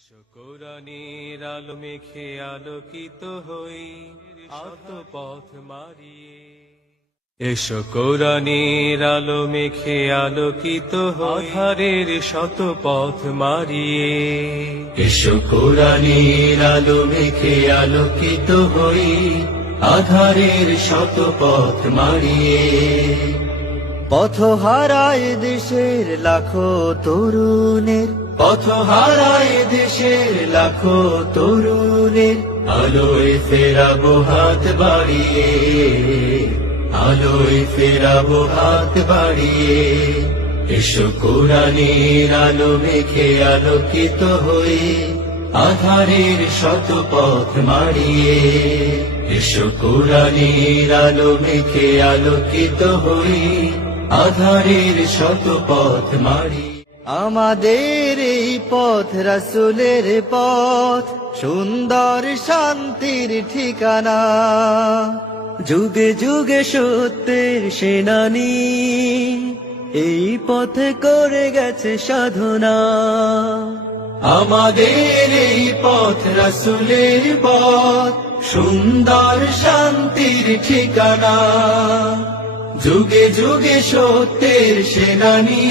কোরআনের আলো মেখে আলোকিত হই আত্মপথ মারিয়ে। এসো কোরআনের আলো মেখে আলোকিত হই আধারের শত পথ মারিয়ে। এসো কোরআনের আলো মেখে আলোকিত হই আধারের শত পথ মারিয়ে। পথ হারায় দেশের লাখো তরুণের, পথ হারায় দেশের লাখো তরুণের, আলোয় ফেরাবো হাত বাড়িয়ে, আলোয় ফেরাবো হাত বাড়িয়ে। এসো কোরআনের আলো মেখে আলোকিত হই আধারের শত পথ মারিয়ে। এসো কোরআনের আলো মেখে আলোকিত হই আধারের শত পথ মারিয়ে। আমাদের এই পথ রাসূলের পথ, সুন্দর শান্তির ঠিকানা, যুগে যুগে সত্যের সেনানী, এই পথে করে গেছে সাধনা। আমাদের এই পথ রাসূলের পথ, সুন্দর শান্তির ঠিকানা, যুগে যুগে সত্যের সেনানী।